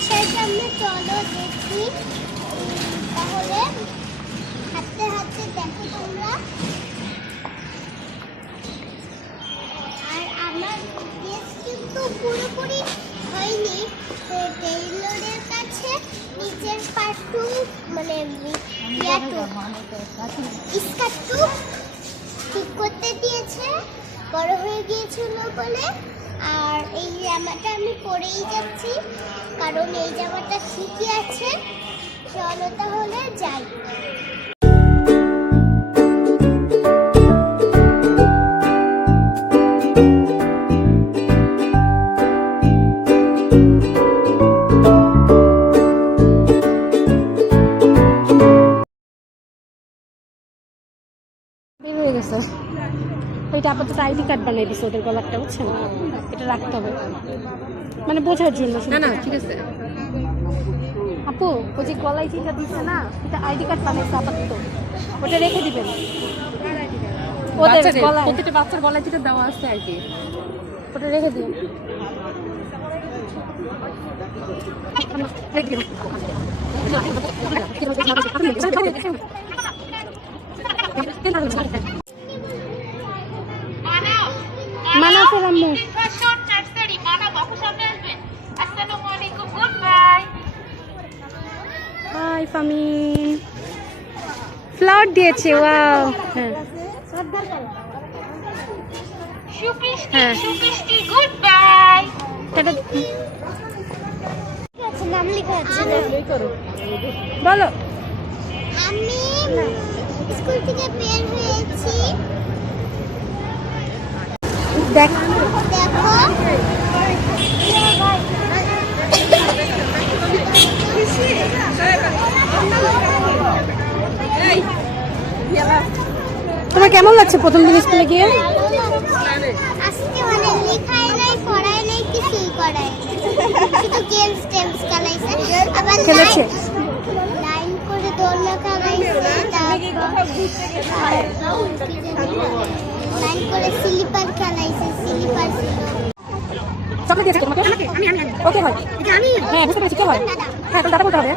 বাসার সামনে চলো দেখি। তাহলে হাঁটতে হাঁটতে দেখো তোমরা। আর আমার ড্রেস কিন্তু পুরোপুরি হয়নি। টেইলরের কাছে নিচের পাটু মানে স্কার্টটু ঠিক করতে দিয়েছে, বড় হয়ে গিয়েছিল বলে। আর এই জামাটা আমি পরেই যাচ্ছি, কারণ এই জামাটা ঠিকই আছে। চলো তাহলে যাই। বের হয়ে গেছে। এটা আপাতত আইডি কার্ড বানিয়ে দিচ্ছে ওদের গলারটা, বুঝছেন? এটা রাখতে হবে মানে বোঝার জন্য। না না ঠিক আছে আপু, ওই যে গলায় যেটা দিচ্ছে না, এটা আইডি কার্ড বানাইছে আপাতত, ওটা রেখে দিবেন ওদের গলায়। প্রত্যেকটা বাচ্চার গলায় যেটা দেওয়া আছে আর কি, ওটা রেখে দিন। মানা ফেরাম না। হাই ফামিন, ফ্লাওয়ার দিয়েছে। ওয়াও, হ্যাঁ হ্যাঁ গুড বাই। এটা নাম লেখা আছে না? বলো। আমি স্কুল থেকে বের হয়েছি। দেখো দেখো তোমার কেমন লাগছে প্রথম দিন স্কুলে গিয়ে? আজকে মানে লেখাই নাই, পড়াই নাই, কিছুই করাই নাই। শুধু গেমস টেমস খেলাইছে, আবার খেলেছে লাইন করে দোলনা খেলাইছে, লাইন করে স্লিপার খেলাইছে, স্লিপার ছিল। চকলেট দিয়েছে তোমাকে? ওকে হয়, হ্যাঁ বুঝতে পেরেছি। কে হয়? হ্যাঁ দাদা বলতে হবে।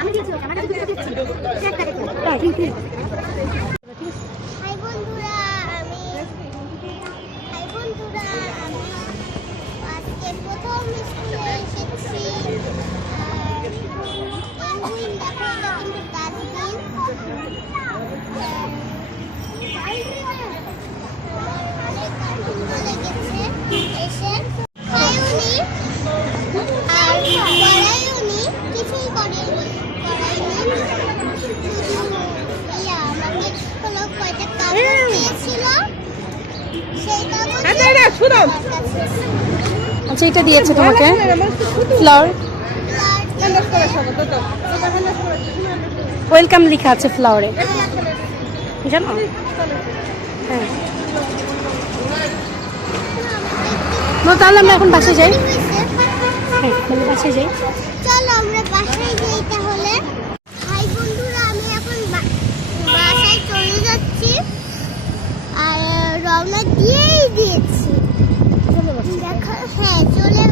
আমি দিয়েছি, আমার কাছে দিয়েছি। তাই কি? হাই বন্ধুরা, আমি আজকে প্রথম স্কুলে এসেছি। এই দেখো, এটা কিন্তু ডাস্টবিন। অনেক সুন্দর লেগেছে এসে। খাইওনি আর পড়াইওনি, কিছুই করাইনি। আমাকে হলো কয়টা কাগজ দিয়েছিল, সেই কাগজ আচ্ছা, এটা দিয়েছে তোমাকে ফ্লাওয়ার। ওয়েলকাম লেখা আছে ফ্লাওয়ারে, জানো? হ্যাঁ, তাহলে আমরা এখন বাসায় যাই। হ্যাঁ তাহলে বাসায় যাই। চলো আমরা বাসায় যাই তাহলে। হাই বন্ধুরা, আমি এখন বাসায় চলে যাচ্ছি। আর রওনা দিয়েছি। দেখো, হ্যাঁ চলে